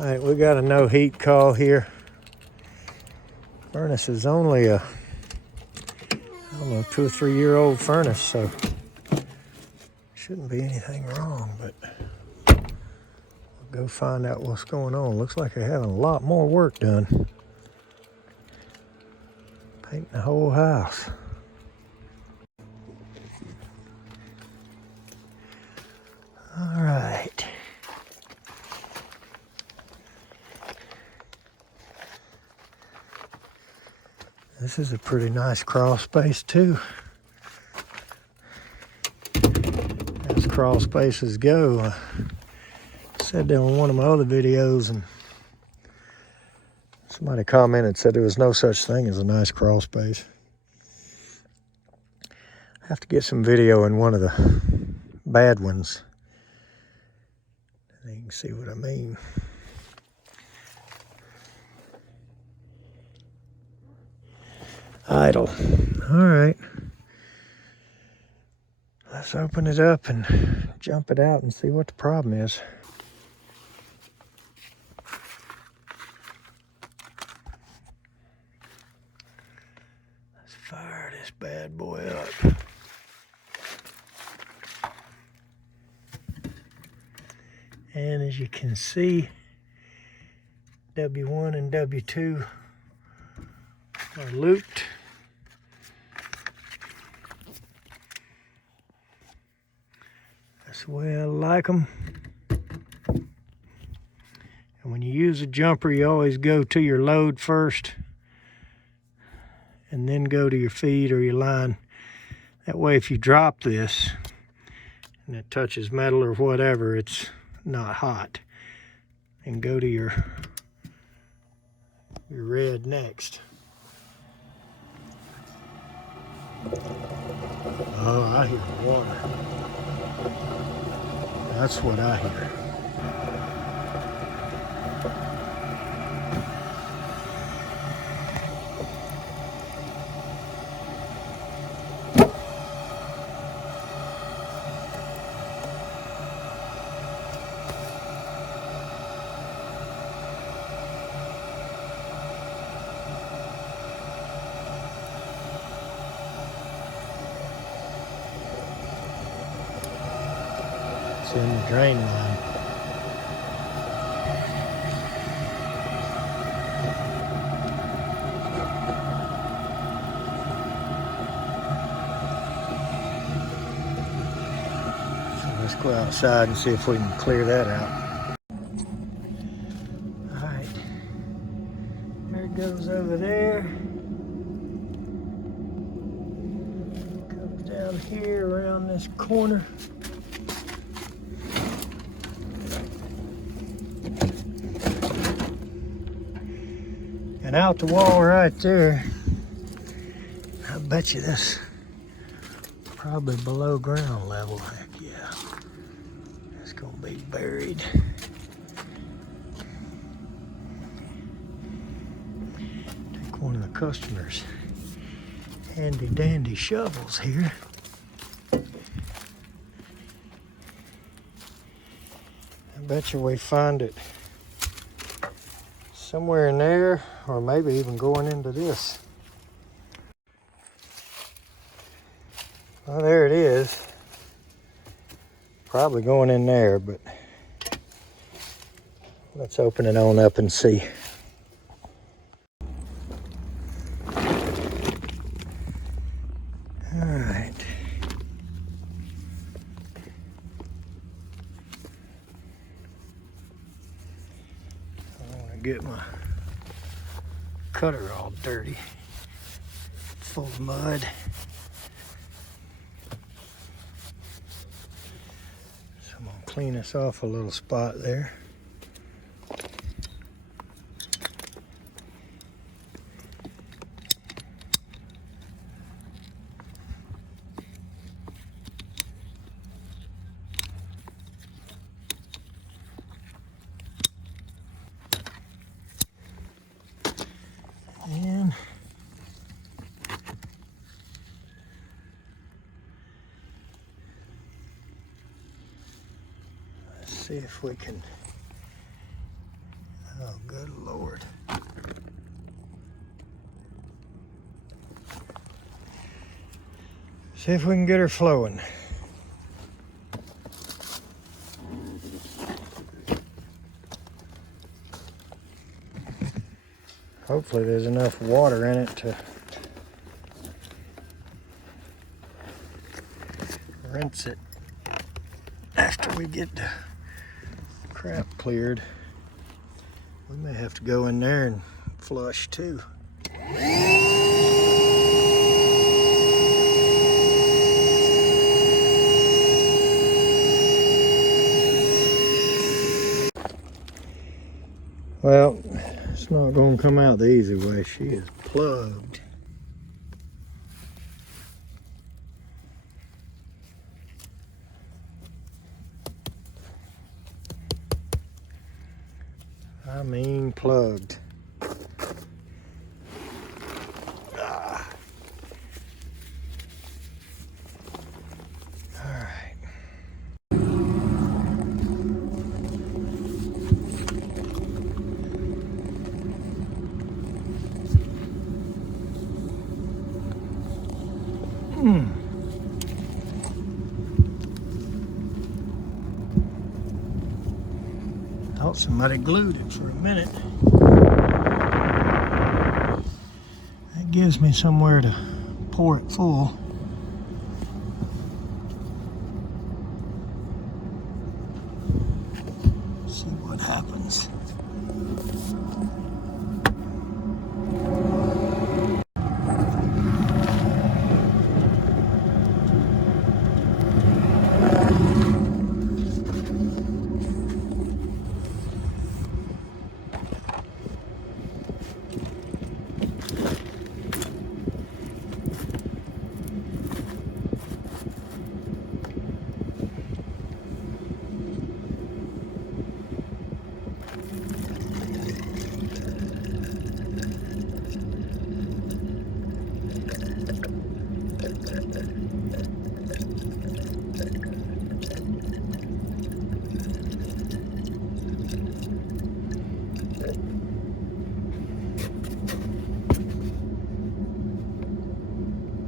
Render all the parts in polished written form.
All right, we got a no heat call here. Furnace is only a, I don't know, 2 or 3 year old furnace, so shouldn't be anything wrong, but we'll go find out what's going on. Looks like they're having a lot more work done. Painting the whole house. All right. This is a pretty nice crawl space too. As crawl spaces go, I said that in one of my other videos, and somebody commented, said there was no such thing as a nice crawl space. I have to get some video in one of the bad ones, and you can see what I mean. Idle. All right. Let's open it up and jump it out and see what the problem is. Let's fire this bad boy up. And as you can see, W1 and W2 are looped. That's the way I like them. And when you use a jumper, you always go to your load first and then go to your feed or your line. That way, if you drop this and it touches metal or whatever, it's not hot. And go to your red next. Oh, I hear water. That's what I hear. It's in the drain line. So let's go outside and see if we can clear that out. All right, there it goes over there. Comes down here around this corner. And out the wall right there, I bet you this probably below ground level. Heck yeah, it's gonna be buried. Take one of the customers' handy dandy shovels here. I bet you we find it somewhere in there, or maybe even going into this. Well, there it is. Probably going in there, but let's open it on up and see. All right. I want to get my cutter all dirty, full of mud. So I'm gonna clean this off a little spot there. And let's see if we can Good Lord. See if we can get her flowing. Hopefully there's enough water in it to rinse it after we get the crap cleared. We may have to go in there and flush too. Well, it's not going to come out the easy way. She is plugged. I mean plugged. Ah. All right. Thought somebody glued it for a minute. That gives me somewhere to pour it full. See what happens.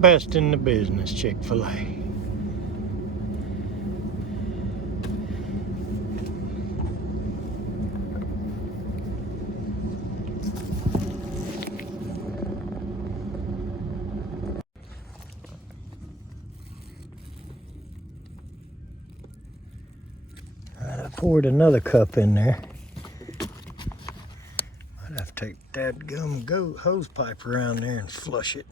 Best in the business, Chick-fil-A. I poured another cup in there. I'd have to take that gum hose pipe around there and flush it.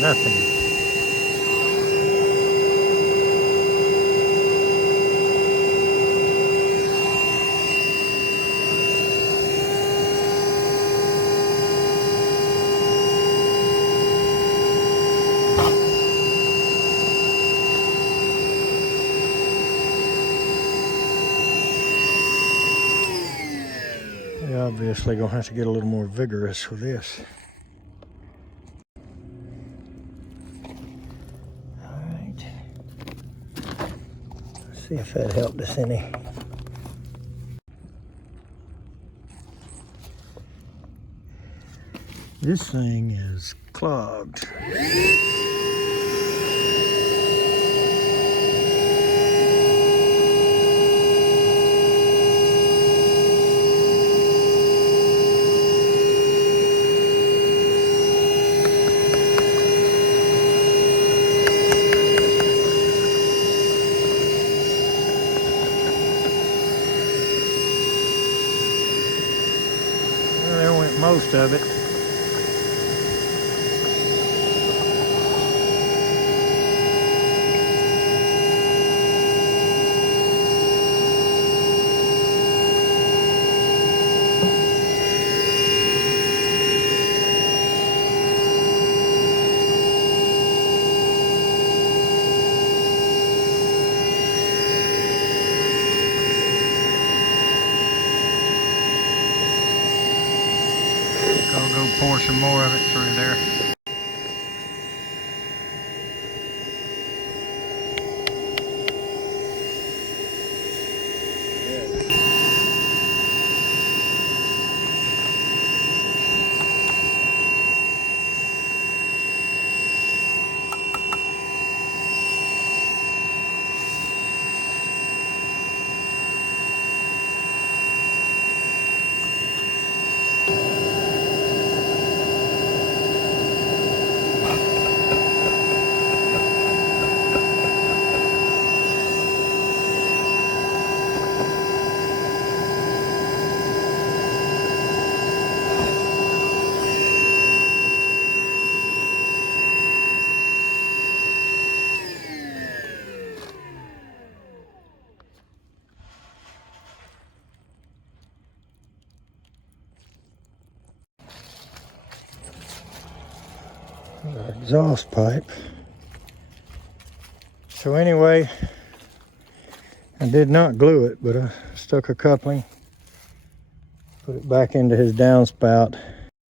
Nothing. We're obviously gonna have to get a little more vigorous with this. See if that helped us any. This thing is clogged. Well, there went most of it. pour some more of it through there. Our exhaust pipe. So anyway, I did not glue it, but I stuck a coupling, put it back into his downspout,